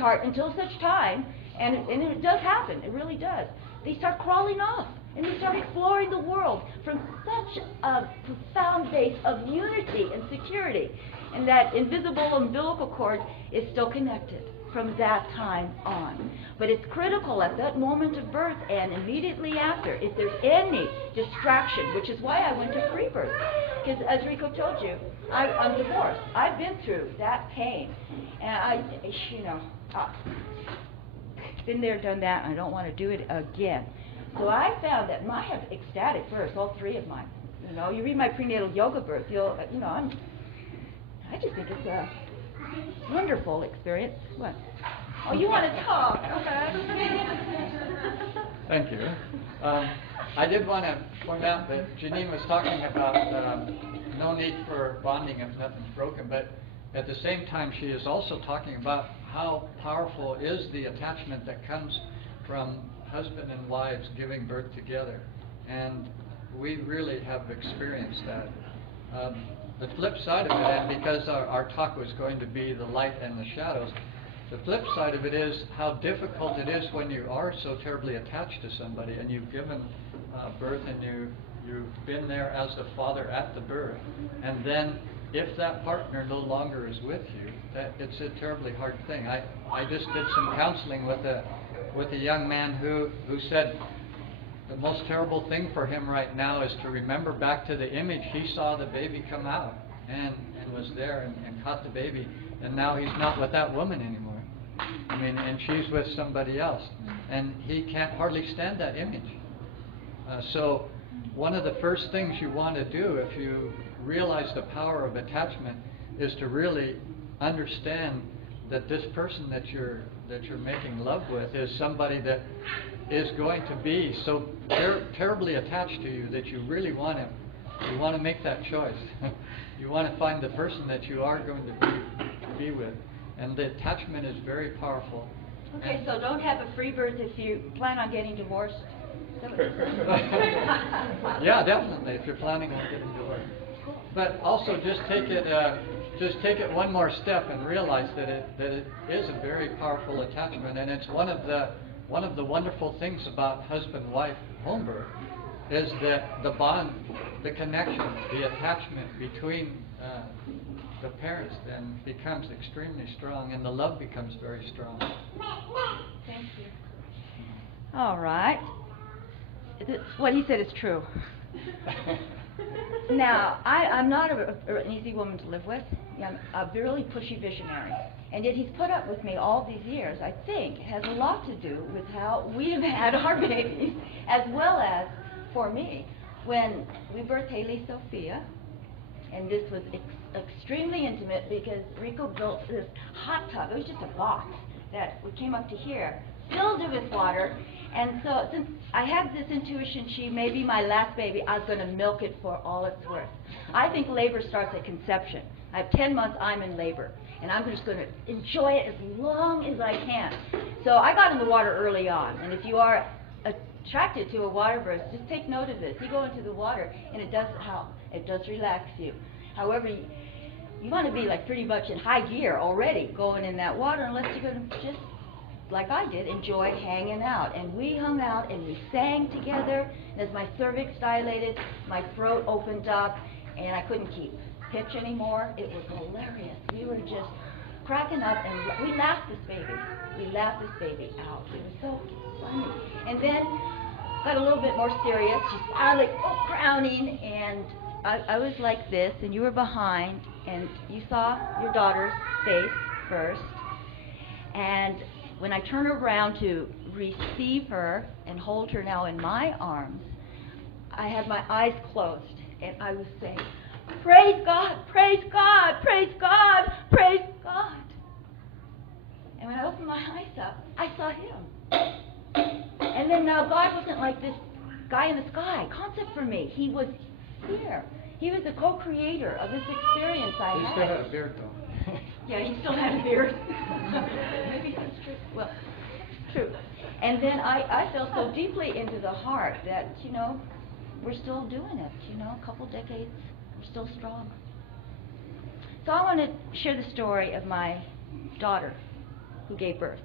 heart until such time, and it does happen, it really does. They start crawling off, and they start exploring the world from such a profound base of unity and security. And that invisible umbilical cord is still connected from that time on. But it's critical at that moment of birth and immediately after, if there's any distraction, which is why I went to free birth. Because as Rico told you, I'm divorced. I've been through that pain. And been there, done that, and I don't want to do it again. So I found that I have ecstatic births, all three of mine. You know, you read my prenatal yoga birth, I just think it's a wonderful experience. What? Oh, you want to talk? Okay. Thank you. I did want to point out that Jeannine was talking about no need for bonding if nothing's broken, but at the same time she is also talking about how powerful is the attachment that comes from husband and wives giving birth together. And we really have experienced that. The flip side of it, and because our talk was going to be the light and the shadows, the flip side of it is how difficult it is when you are so terribly attached to somebody and you've given birth and you've been there as the father at the birth, and then if that partner no longer is with you, that it's a terribly hard thing. I just did some counseling with a young man who said the most terrible thing for him right now is to remember back to the image he saw the baby come out and was there and caught the baby, and now he's not with that woman anymore. I mean, and she's with somebody else, and he can't hardly stand that image. So one of the first things you want to do if you realize the power of attachment is to really understand that this person that you're making love with is somebody that is going to be so terribly attached to you that you really want to make that choice. You want to find the person that you are going to be with, and the attachment is very powerful. Okay, and so don't have a free birth if you plan on getting divorced. Yeah, definitely, if you're planning on getting divorced. But also just take it one more step and realize that it is a very powerful attachment, and it's one of the wonderful things about husband-wife home birth is that the bond, the connection, the attachment between the parents then becomes extremely strong, and the love becomes very strong. Thank you. All right. What he said is true. Now, I'm not an easy woman to live with. I'm a really pushy visionary. And yet he's put up with me all these years, I think, has a lot to do with how we have had our babies, as well as for me. When we birthed Haley Sophia, and this was extremely intimate because Rico built this hot tub. It was just a box that we came up to here, filled it with water. And so since I had this intuition she may be my last baby, I was going to milk it for all it's worth. I think labor starts at conception. I have 10 months, I'm in labor, and I'm just going to enjoy it as long as I can. So I got in the water early on, and if you are attracted to a water birth, just take note of this. You go into the water, and it does help. It does relax you. However, you want to be like pretty much in high gear already going in that water, unless you're going to just, like I did, enjoy hanging out. And we hung out and we sang together, and as my cervix dilated, my throat opened up, and I couldn't keep pitch anymore. It was hilarious. We were just cracking up, and we laughed this baby. We laughed this baby out. It was so funny. And then got a little bit more serious. She started like crowning, and I was like this, and you were behind, and you saw your daughter's face first. And when I turned around to receive her and hold her now in my arms, I had my eyes closed, and I was saying, "Praise God, praise God, praise God, praise God." And when I opened my eyes up, I saw him. And then now God wasn't like this guy in the sky concept for me. He was here. He was the co-creator of this experience I had. He still had a beard, though. Yeah, he still had a beard. Maybe that's true. Well, true. And then I felt so deeply into the heart that, we're still doing it, a couple decades, we're still strong. So I want to share the story of my daughter. who gave birth.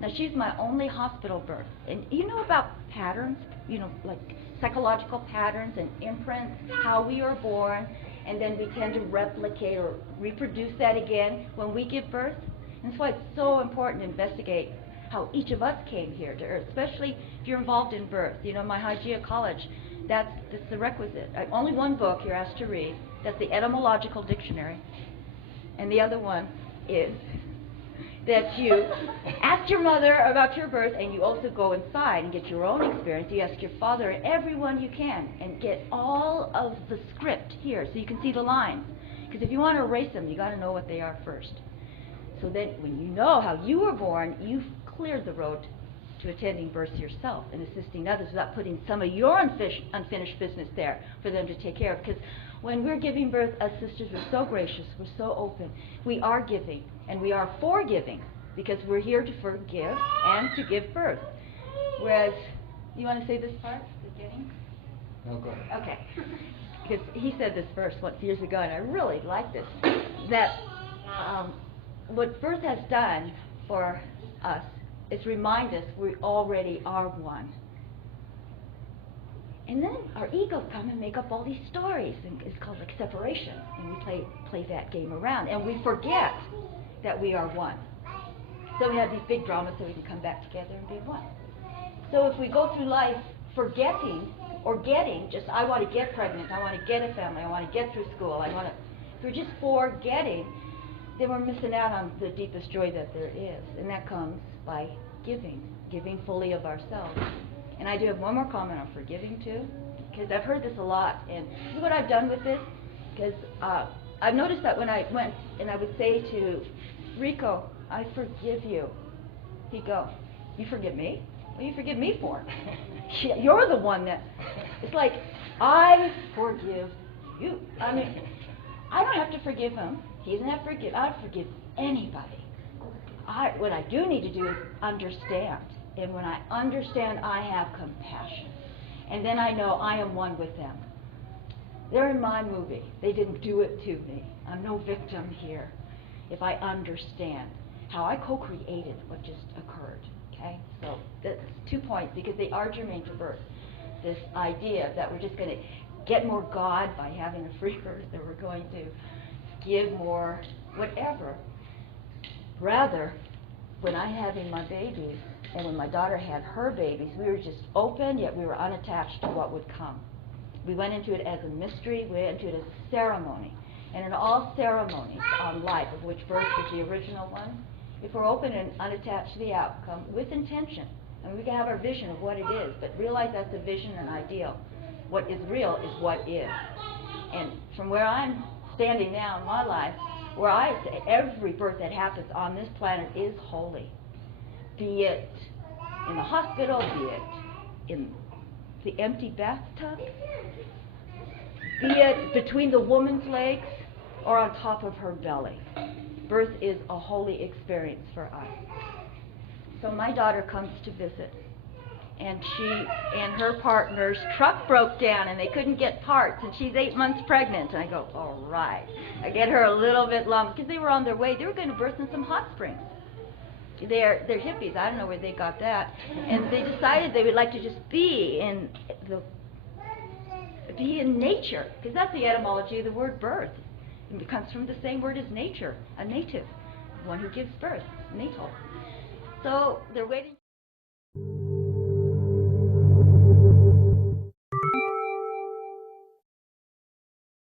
Now, she's my only hospital birth. And you know about patterns, you know, like psychological patterns and imprints, how we are born, and then we tend to replicate or reproduce that again when we give birth. And that's why it's so important to investigate how each of us came here to Earth, especially if you're involved in birth. You know, my Hygeia College, that's the requisite. Only one book you're asked to read. That's the Etymological Dictionary. And the other one is that you ask your mother about your birth, and you also go inside and get your own experience. You ask your father and everyone you can, and get all of the script here so you can see the lines. Because if you want to erase them, you got to know what they are first. So then when you know how you were born, you've cleared the road to attending births yourself and assisting others without putting some of your unfinished business there for them to take care of. Because when we're giving birth, us sisters, we're so gracious, we're so open. We are giving, and we are forgiving, because we're here to forgive and to give birth. Whereas, you want to say this part, beginning? No, go ahead. Okay. Because he said this verse once years ago, and I really like this, that what birth has done for us is remind us we already are one. And then our egos come and make up all these stories, and it's called like separation, and we play that game around, and we forget that we are one. So we have these big dramas so we can come back together and be one. So if we go through life forgetting or getting, just I want to get pregnant, I want to get a family, I want to get through school, if we're just forgetting, then we're missing out on the deepest joy that there is, and that comes by giving fully of ourselves. And I do have one more comment on forgiving too, because I've heard this a lot, and this is what I've done with this, because I've noticed that when I went and I would say to Rico, I forgive you, he'd go, you forgive me? What do you forgive me for? You're the one that, it's like, I forgive you. I mean, I don't have to forgive him. He doesn't have to forgive. I don't forgive anybody. What I do need to do is understand. And when I understand, I have compassion. And then I know I am one with them. They're in my movie. They didn't do it to me. I'm no victim here. If I understand how I co-created what just occurred. Okay? So that's 2 points, because they are germane to birth. This idea that we're just going to get more God by having a free birth, that we're going to give more whatever. Rather, when I'm having my babies, and when my daughter had her babies, we were just open, yet we were unattached to what would come. We went into it as a mystery, we went into it as a ceremony. And in all ceremonies on life, of which birth is the original one, if we're open and unattached to the outcome, with intention, and we can have our vision of what it is, but realize that's a vision and ideal. What is real is what is. And from where I'm standing now in my life, where I say every birth that happens on this planet is holy. Be it in the hospital, be it in the empty bathtub, be it between the woman's legs or on top of her belly. Birth is a holy experience for us. So my daughter comes to visit, and she and her partner's truck broke down and they couldn't get parts, and she's 8 months pregnant. And I go, all right. I get her a little bit lump, because they were on their way. They were going to birth in some hot springs. They're hippies. I don't know where they got that. And they decided they would like to just be in nature, because that's the etymology of the word birth. It comes from the same word as nature, a native, one who gives birth, natal. So they're waiting.